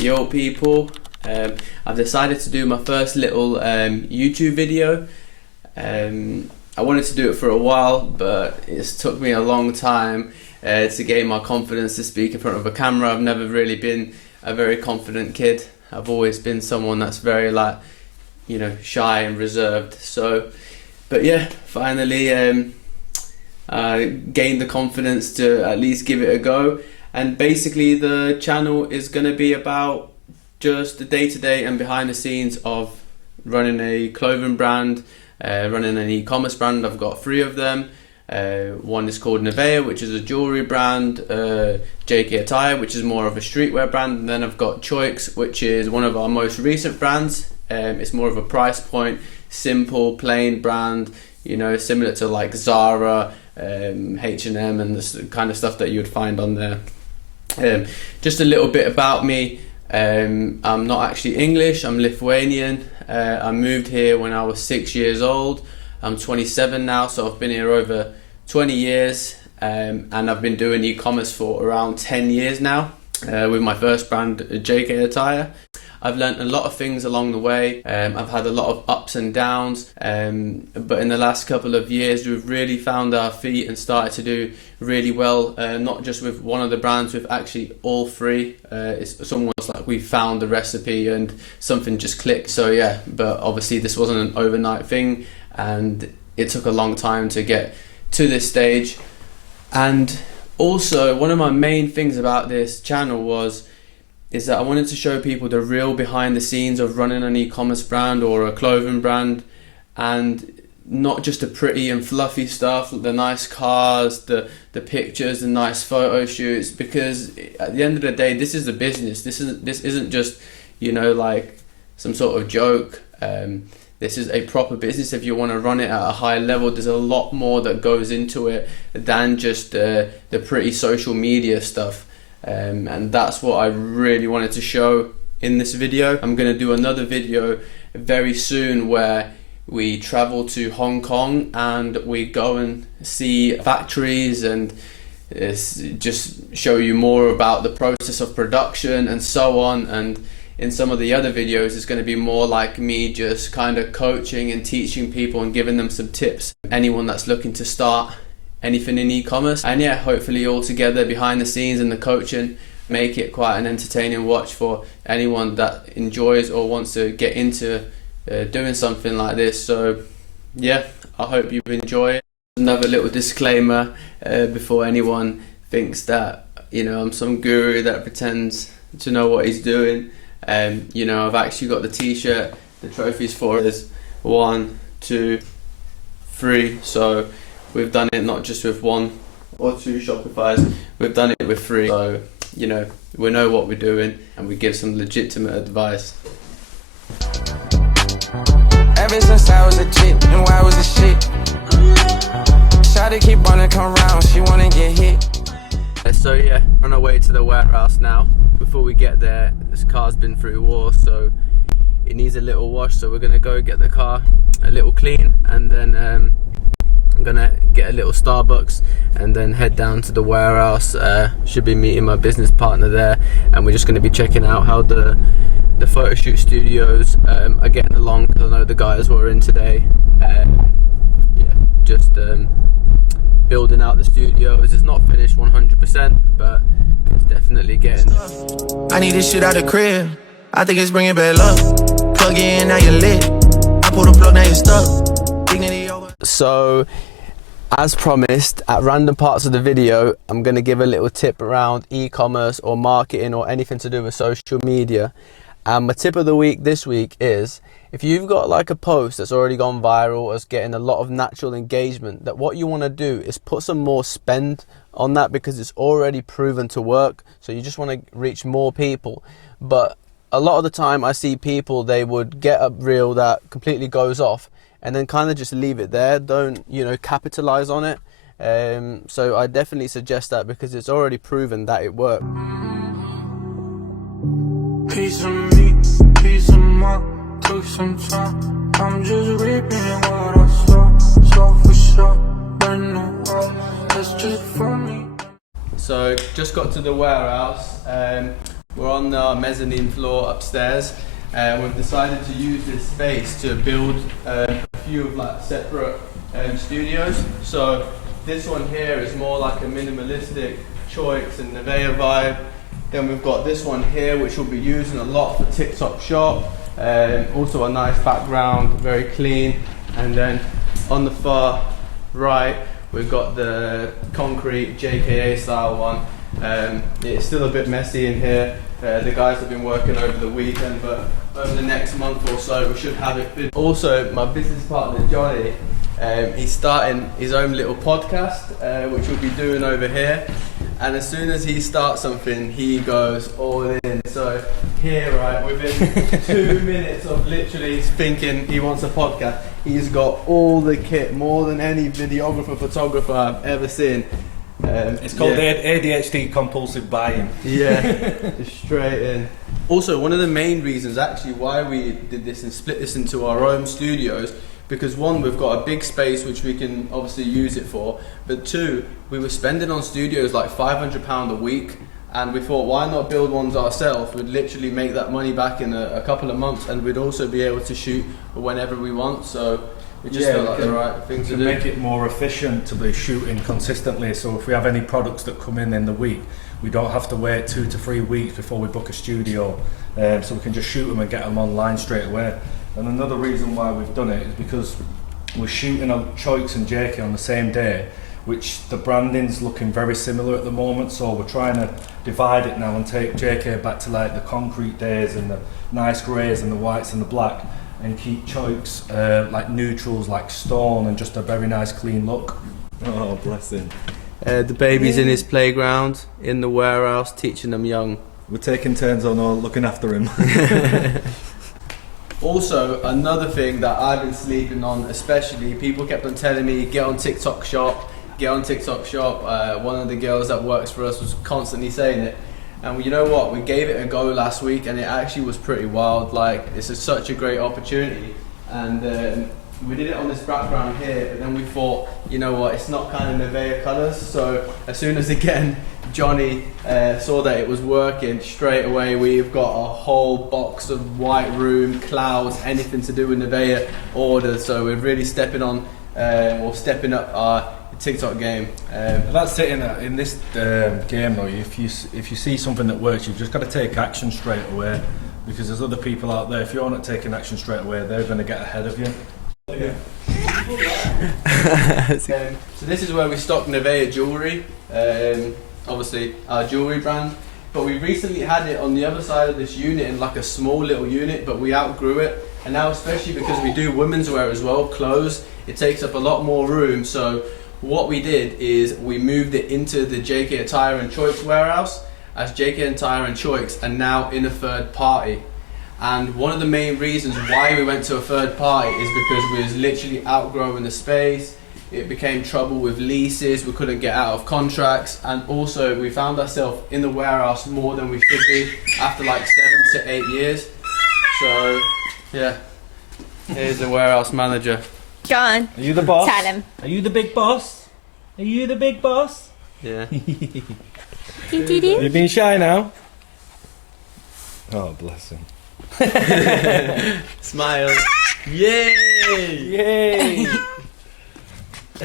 Yo people, I've decided to do my first little YouTube video. I wanted to do it for a while, but it's took me a long time to gain my confidence to speak in front of a camera. I've never really been a very confident kid. I've always been someone that's very shy and reserved. But yeah, finally I gained the confidence to at least give it a go. And basically the channel is going to be about just the day-to-day and behind the scenes of running a clothing brand, running an e-commerce brand. I've got 3 of them. One is called Nevea, which is a jewelry brand, JK Attire, which is more of a streetwear brand, and then I've got Choix, which is one of our most recent brands. It's more of a price point, simple, plain brand, similar to like Zara, H&M, and this kind of stuff that you would find on there. Just a little bit about me. I'm not actually English, I'm Lithuanian. I moved here when I was 6 years old. I'm 27 now, so I've been here over 20 years, and I've been doing e-commerce for around 10 years now, with my first brand, JK Attire. I've learned a lot of things along the way. I've had a lot of ups and downs, but in the last couple of years we've really found our feet and started to do really well, not just with one of the brands, with actually all 3. It's almost like we found the recipe and something just clicked. So yeah, but obviously this wasn't an overnight thing, and it took a long time to get to this stage. And also, one of my main things about this channel is that I wanted to show people the real behind the scenes of running an e-commerce brand or a clothing brand, and not just the pretty and fluffy stuff, the nice cars, the pictures, the nice photo shoots, because at the end of the day, this is a business. This isn't just like some sort of joke. This is a proper business. If you want to run it at a high level, there's a lot more that goes into it than just the pretty social media stuff. And that's what I really wanted to show in this video. I'm going to do another video very soon where we travel to Hong Kong and we go and see factories and just show you more about the process of production and so on. And in some of the other videos, it's going to be more like me just kind of coaching and teaching people and giving them some tips. Anyone that's looking to start anything in e-commerce, and yeah, hopefully all together behind the scenes and the coaching make it quite an entertaining watch for anyone that enjoys or wants to get into doing something like this. So yeah, I hope you enjoy it. Another little disclaimer before anyone thinks that I'm some guru that pretends to know what he's doing. I've actually got the t-shirt. The trophies for it is 1, 2, 3. So we've done it not just with 1 or 2 Shopifys, we've done it with 3. So, we know what we're doing and we give some legitimate advice. Ever since I was a chick, and I was a shit. Try to keep on and come round, she wanna get hit. So yeah, on our way to the warehouse now. Before we get there, this car's been through war, so it needs a little wash. So we're gonna go get the car a little clean, and then I'm gonna get a little Starbucks and then head down to the warehouse. Should be meeting my business partner there, and we're just gonna be checking out how the photo shoot studios are getting along, because I know the guys were in today. Just building out the studios. It's not finished 100%, but it's definitely getting there. I need this shit out the crib. I think it's bringing bad luck. Plug in, now you're lit. I pull the plug, now you're stuck. Dignity over. So, as promised, at random parts of the video, I'm going to give a little tip around e-commerce or marketing or anything to do with social media. And my tip of the week this week is, if you've got like a post that's already gone viral, is getting a lot of natural engagement, that what you want to do is put some more spend on that, because it's already proven to work. So you just want to reach more people. But a lot of the time I see people, they would get a reel that completely goes off and then kind of just leave it there. Don't, capitalize on it. So I definitely suggest that, because it's already proven that it works. Piece of me, piece of my. Took some time, I'm just reaping what I saw. So for sure, but no, that's just for me. So just got to the warehouse. We're on the mezzanine floor upstairs, and we've decided to use this space to build a few of like separate studios. So this one here is more like a minimalistic Choiks and Nevea vibe. Then we've got this one here, which we'll be using a lot for TikTok Shop. Also a nice background, very clean. And then on the far right, we've got the concrete JKA style one. It's still a bit messy in here. The guys have been working over the weekend, but over the next month or so we should have it. Also, my business partner Johnny, he's starting his own little podcast, which we'll be doing over here. And as soon as he starts something, he goes all in. So here, right, within 2 minutes of literally thinking he wants a podcast, he's got all the kit, more than any videographer, photographer I've ever seen. It's called ADHD compulsive buying. Yeah, straight in. Also, one of the main reasons actually why we did this and split this into our own studios, because one, we've got a big space which we can obviously use it for, but two, we were spending on studios like £500 a week, and we thought, why not build ones ourselves? We'd literally make that money back in a couple of months, and we'd also be able to shoot whenever we want. So we just felt like the right thing to do. Make it more efficient to be shooting consistently. So if we have any products that come in the week, we don't have to wait 2 to 3 weeks before we book a studio. So we can just shoot them and get them online straight away. And another reason why we've done it is because we're shooting on Choiks and JK on the same day, which the branding's looking very similar at the moment. So we're trying to divide it now and take JK back to like the concrete days and the nice greys and the whites and the black, and keep Choiks like neutrals like stone and just a very nice clean look. Oh, bless him. The baby's in his playground, in the warehouse, teaching them young. We're taking turns on looking after him. Also, another thing that I've been sleeping on, especially, people kept on telling me, get on TikTok Shop, get on TikTok Shop. One of the girls that works for us was constantly saying it. And you know what, we gave it a go last week and it actually was pretty wild. Like, it's such a great opportunity. And we did it on this background here, but then we thought, you know what, it's not kind of Nevea colours. So as soon as again Johnny saw that it was working, straight away we've got a whole box of white room, clouds, anything to do with Nevea orders. So we're really stepping up our TikTok game. That's it in this game though. If you see something that works, you've just got to take action straight away, because there's other people out there. If you're not taking action straight away, they're going to get ahead of you. Yeah. So this is where we stock Nevea jewellery, obviously our jewellery brand, but we recently had it on the other side of this unit in like a small little unit, but we outgrew it, and now especially because we do women's wear as well, clothes, it takes up a lot more room. So what we did is we moved it into the JK Attire and Choiks warehouse, as JK Attire and Choiks are now in a third party. And one of the main reasons why we went to a third party is because we was literally outgrowing the space. It became trouble with leases, we couldn't get out of contracts, and also we found ourselves in the warehouse more than we should be after like 7 to 8 years. So yeah, here's the warehouse manager. Go on. Are you the boss? Tell him. Are you the big boss? Are you the big boss? Yeah. You being shy now? Oh, bless him. Smile. Yay! Yay!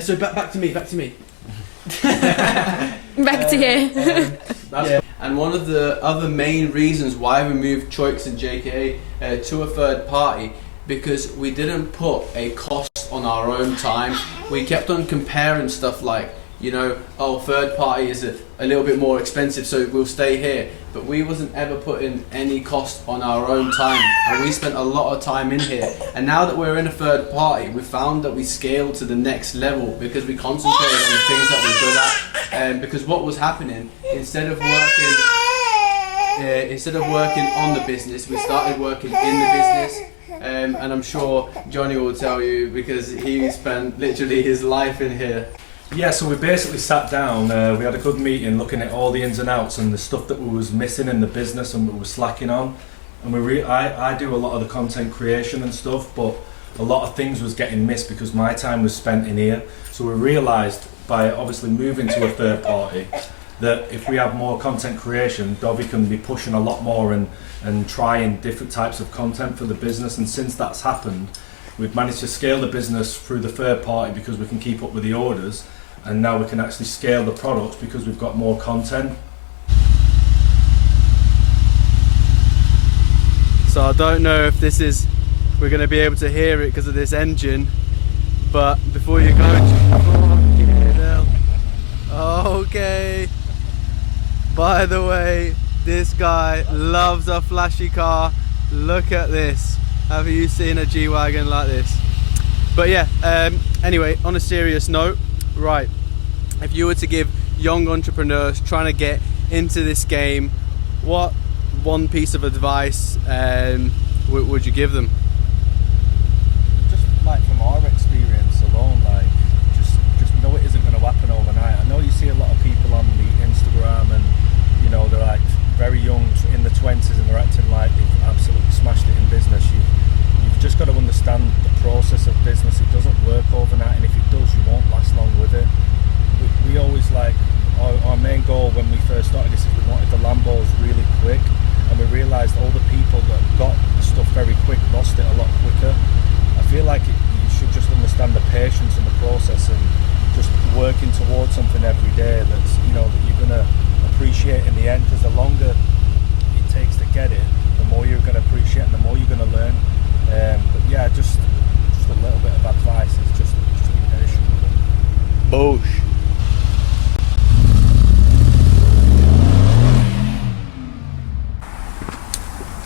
So back to me. Back to you. And one of the other main reasons why we moved Choiks and JKA to a third party, because we didn't put a cost on our own time. We kept on comparing stuff like, you know, oh, third party is a little bit more expensive, so we'll stay here. But we wasn't ever putting any cost on our own time, and we spent a lot of time in here. And now that we're in a third party, we found that we scaled to the next level because we concentrated on the things that we're good at. Because what was happening, instead of working on the business, we started working in the business. And I'm sure Johnny will tell you, because he spent literally his life in here. Yeah, so we basically sat down, we had a good meeting looking at all the ins and outs and the stuff that we was missing in the business and we were slacking on. And I do a lot of the content creation and stuff, but a lot of things was getting missed because my time was spent in here. So we realised by obviously moving to a third party, that if we have more content creation, Dovey can be pushing a lot more and trying different types of content for the business. And since that's happened, we've managed to scale the business through the third party because we can keep up with the orders, and now we can actually scale the products because we've got more content. So I don't know if we're going to be able to hear it because of this engine, but before you go, okay. By the way, this guy loves a flashy car. Look at this. Have you seen a G-Wagon like this? But yeah, anyway, on a serious note, right, if you were to give young entrepreneurs trying to get into this game, what one piece of advice would you give them? Just like from our experience alone, like just know it isn't going to happen overnight. I know you see a lot of people on the Instagram and you know they're like very young, in the 20s, and they're acting like they've absolutely smashed it in business. You've just got to understand the process of business. It doesn't work overnight, and if it does, you won't last long with it. We always like our main goal when we first started this is we wanted the Lambos really quick, and we realised all the people that got the stuff very quick lost it a lot quicker. I feel like you should just understand the patience and the process, and just working towards something every day that's, you know, that you're gonna appreciate in the end, because the longer it takes to get it, the more you're gonna appreciate and the more you're gonna learn. But yeah, just a little bit of advice is just be patient with it. Boosh.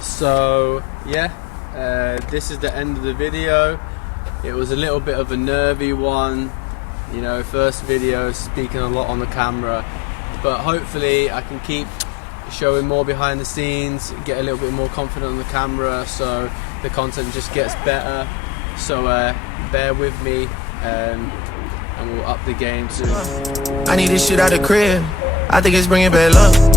So yeah, this is the end of the video. It was a little bit of a nervy one, you know, first video, speaking a lot on the camera, but hopefully I can keep showing more behind the scenes, get a little bit more confident on the camera, so the content just gets better. So bear with me, and we'll up the game soon. I need this shit out the crib. I think it's bringing bad luck.